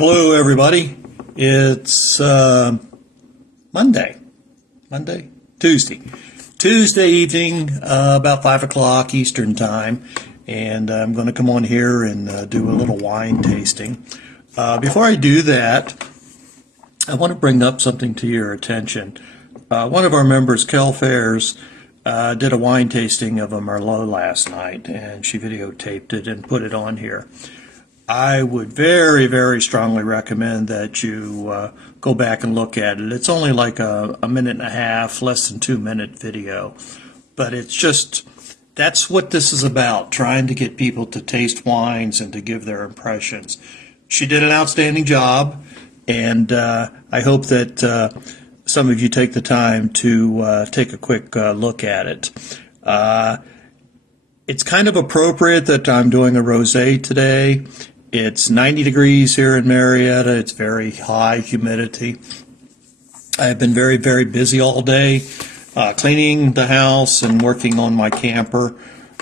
Hello, everybody. It's Tuesday evening, about 5 o'clock Eastern Time, and I'm going to come on here and do a little wine tasting. Before I do that, I want to bring up something to your attention. One of our members, Kel Fairs, did a wine tasting of a Merlot last night, and she videotaped it and put it on here. I would very, very strongly recommend that you go back and look at it. It's only like a minute and a half, less than 2-minute video. But it's just, that's what this is about, trying to get people to taste wines and to give their impressions. She did an outstanding job, and I hope that some of you take the time to take a quick look at it. It's kind of appropriate that I'm doing a rosé today. It's 90 degrees here in Marietta. It's very high humidity. I've been very, very busy all day cleaning the house and working on my camper.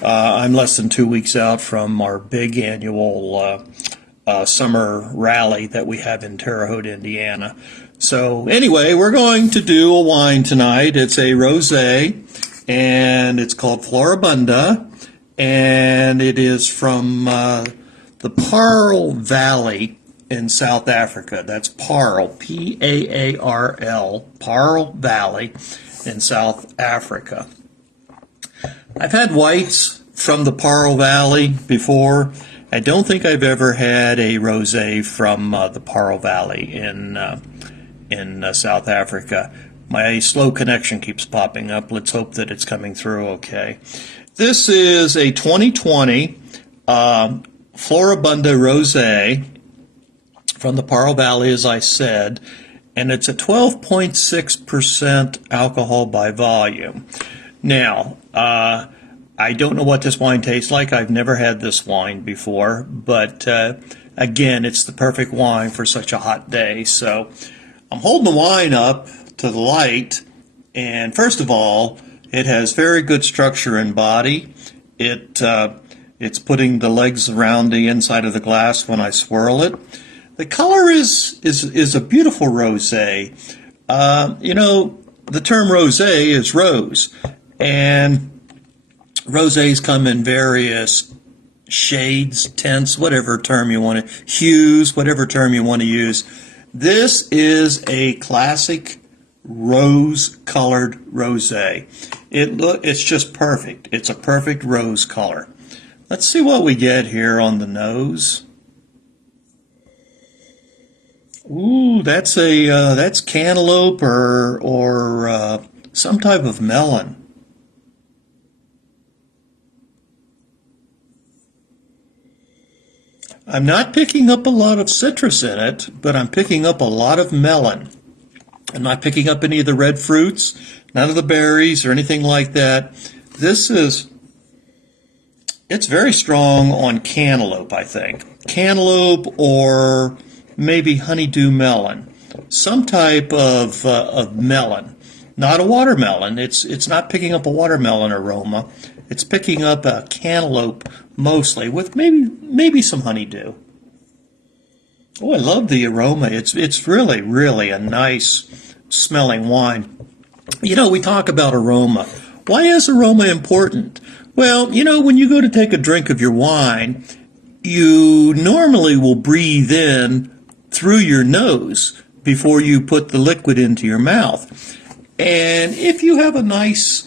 I'm less than 2 weeks out from our big annual summer rally that we have in Terre Haute, Indiana. So anyway, we're going to do a wine tonight. It's a rosé, and it's called Floribunda, and it is from the Paarl Valley in South Africa. That's Paarl, P-A-A-R-L, Paarl Valley in South Africa. I've had whites from the Paarl Valley before. I don't think I've ever had a rosé from the Paarl Valley in South Africa. My slow connection keeps popping up. Let's hope that it's coming through okay. This is a 2020 Floribunda Rosé from the Paarl Valley, as I said, and it's a 12.6% alcohol by volume. Now, I don't know what this wine tastes like. I've never had this wine before, but again, it's the perfect wine for such a hot day. So I'm holding the wine up to the light, and first of all, it has very good structure and body. It's putting the legs around the inside of the glass when I swirl it. The color is a beautiful rosé. You know, the term rosé is rose, and rosés come in various shades, tints, whatever term you want to, hues, whatever term you want to use. This is a classic rose-colored rosé. It's just perfect. It's a perfect rose color. Let's see what we get here on the nose. Ooh, that's cantaloupe or some type of melon. I'm not picking up a lot of citrus in it, but I'm picking up a lot of melon. I'm not picking up any of the red fruits, none of the berries or anything like that. It's very strong on cantaloupe, I think. Cantaloupe or maybe honeydew melon. Some type of melon. Not a watermelon. It's not picking up a watermelon aroma. It's picking up a cantaloupe mostly with maybe some honeydew. Oh, I love the aroma. It's really, really a nice smelling wine. You know, we talk about aroma. Why is aroma important? Well, you know, when you go to take a drink of your wine, you normally will breathe in through your nose before you put the liquid into your mouth. And if you have a nice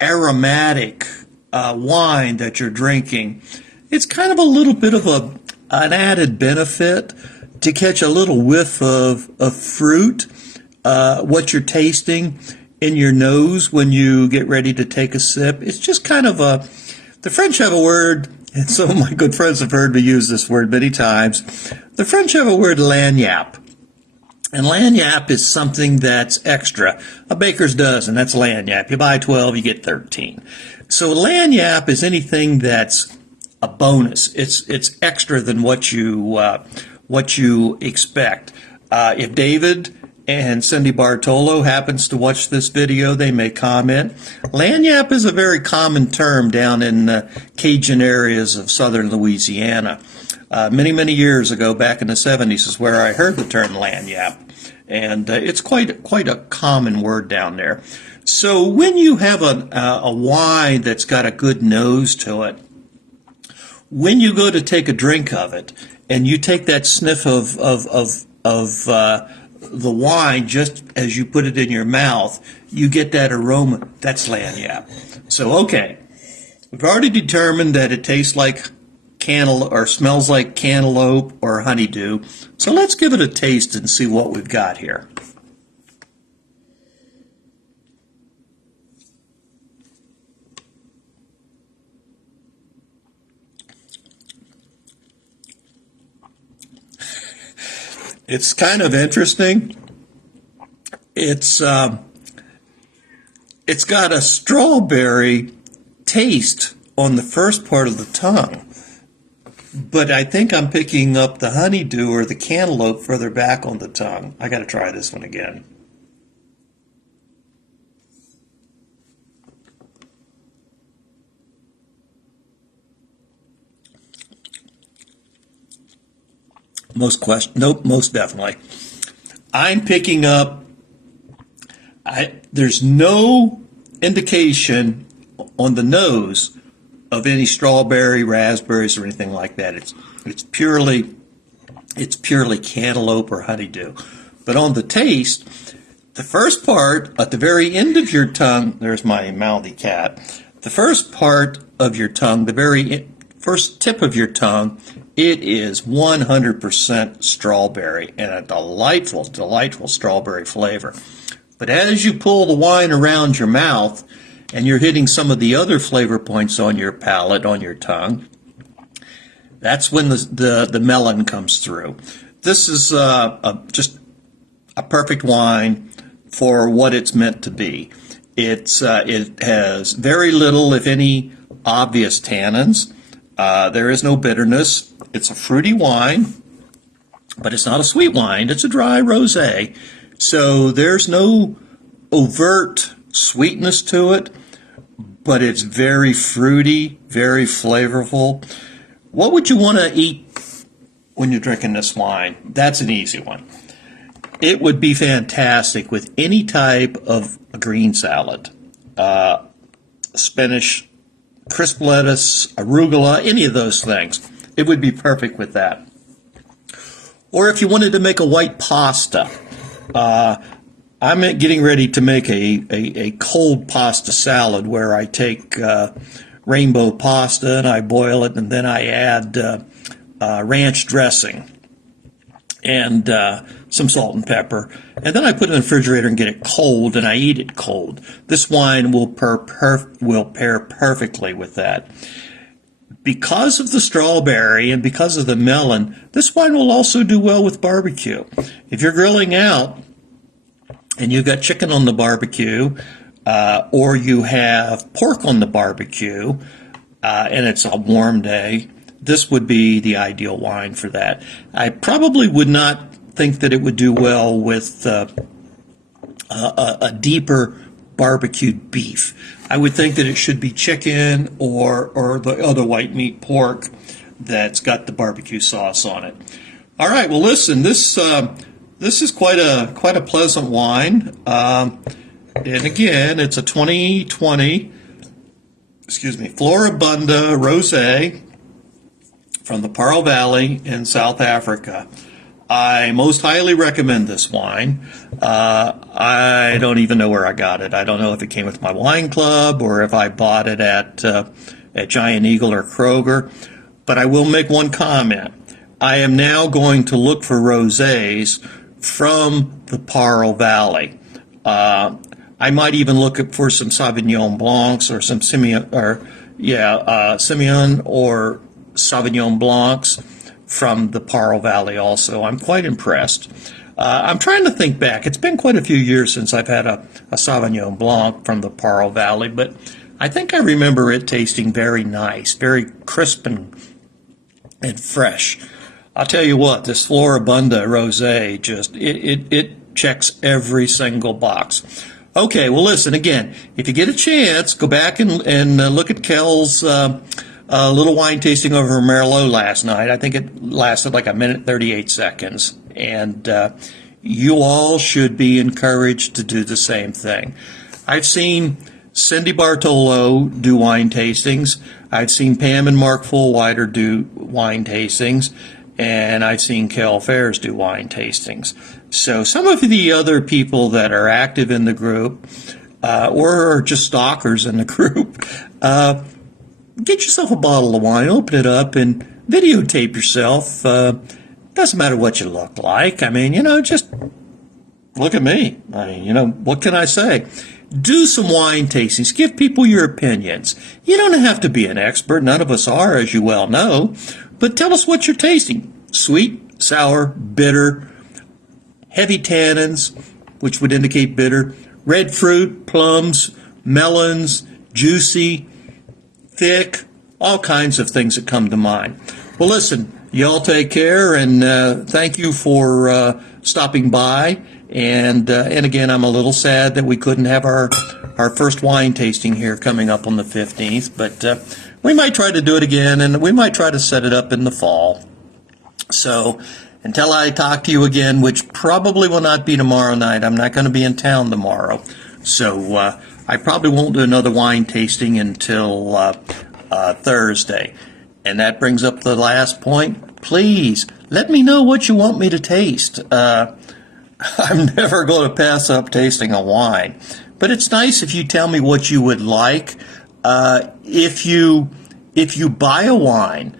aromatic wine that you're drinking, it's kind of a little bit of an added benefit to catch a little whiff of fruit, what you're tasting in your nose when you get ready to take a sip. It's just kind of the French have a word, and some of my good friends have heard me use this word many times. The French have a word, lagniappe. And lagniappe is something that's extra. A baker's dozen, that's lagniappe. You buy 12, you get 13. So lagniappe is anything that's a bonus. It's extra than what you expect. If David and Cindy Bartolo happens to watch this video, they may comment. Lagniappe is a very common term down in the Cajun areas of southern Louisiana. Many years ago, back in the 70s, is where I heard the term lanyap, and it's quite a common word down there. So when you have a wine that's got a good nose to it, when you go to take a drink of it, and you take that sniff of the wine just as you put it in your mouth, you get that aroma. That's lanyap. So okay, we've already determined that it tastes like cantaloupe or smells like cantaloupe or honeydew. So let's give it a taste and see what we've got here. It's kind of interesting. It's got a strawberry taste on the first part of the tongue, but I think I'm picking up the honeydew or the cantaloupe further back on the tongue. I got to try this one again. Most definitely. I'm picking up, there's no indication on the nose of any strawberry, raspberries, or anything like that. It's purely cantaloupe or honeydew. But on the taste, the first part at the very end of your tongue, there's my mouthy cat. The first part of your tongue, the very first tip of your tongue, it is 100% strawberry and a delightful strawberry flavor. But as you pull the wine around your mouth and you're hitting some of the other flavor points on your palate, on your tongue, that's when the melon comes through. This is just a perfect wine for what it's meant to be. It has very little, if any, obvious tannins. There is no bitterness. It's a fruity wine, but it's not a sweet wine. It's a dry rosé. So there's no overt sweetness to it, but it's very fruity, very flavorful. What would you want to eat when you're drinking this wine? That's an easy one. It would be fantastic with any type of a green salad, spinach, crisp lettuce, arugula, any of those things. It would be perfect with that. Or if you wanted to make a white pasta, I'm getting ready to make a cold pasta salad where I take rainbow pasta and I boil it and then I add ranch dressing and some salt and pepper. And then I put it in the refrigerator and get it cold and I eat it cold. This wine will pair perfectly with that. Because of the strawberry and because of the melon, this wine will also do well with barbecue. If you're grilling out and you've got chicken on the barbecue, or you have pork on the barbecue, and it's a warm day, this would be the ideal wine for that. I probably would not think that it would do well with a deeper barbecued beef. I would think that it should be chicken or the other white meat, pork, that's got the barbecue sauce on it. All right, well listen, this is quite a pleasant wine. And again, it's a 2020, Floribunda Rosé from the Pearl Valley in South Africa. I most highly recommend this wine. I don't even know where I got it. I don't know if it came with my wine club or if I bought it at Giant Eagle or Kroger. But I will make one comment. I am now going to look for rosés from the Pearl Valley. I might even look for some Sauvignon Blancs or some Semillon or Sauvignon Blancs from the Pearl Valley also. I'm quite impressed. I'm trying to think back. It's been quite a few years since I've had a Sauvignon Blanc from the Pearl Valley, but I think I remember it tasting very nice, very crisp and fresh. I'll tell you what, this Floribunda Rosé it checks every single box. Okay, well listen, again, if you get a chance, go back and look at Kel's a little wine tasting over Merlot last night. I think it lasted like a minute 38 seconds. And you all should be encouraged to do the same thing. I've seen Cindy Bartolo do wine tastings. I've seen Pam and Mark Fullwider do wine tastings. And I've seen Kel Fairs do wine tastings. So some of the other people that are active in the group or are just stalkers in the group, get yourself a bottle of wine, open it up, and videotape yourself. Doesn't matter what you look like. I mean, just look at me. I mean, what can I say? Do some wine tastings. Give people your opinions. You don't have to be an expert. None of us are, as you well know. But tell us what you're tasting. Sweet, sour, bitter, heavy tannins, which would indicate bitter, red fruit, plums, melons, juicy, thick, all kinds of things that come to mind. Well, listen, y'all take care, and thank you for stopping by. And again, I'm a little sad that we couldn't have our first wine tasting here coming up on the 15th, but we might try to do it again, and we might try to set it up in the fall. So until I talk to you again, which probably will not be tomorrow night, I'm not going to be in town tomorrow. So I probably won't do another wine tasting until Thursday. And that brings up the last point. Please let me know what you want me to taste. I'm never going to pass up tasting a wine, but it's nice if you tell me what you would like. If you buy a wine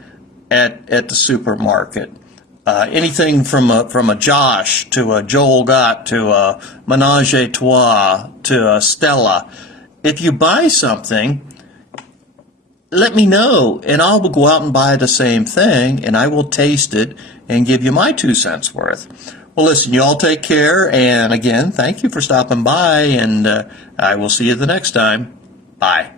at the supermarket, anything from a Josh to a Joel Gott to a Menage a Trois to a Stella, if you buy something, let me know, and I'll go out and buy the same thing, and I will taste it and give you my 2 cents worth. Well, listen, you all take care, and again, thank you for stopping by, and I will see you the next time. Bye.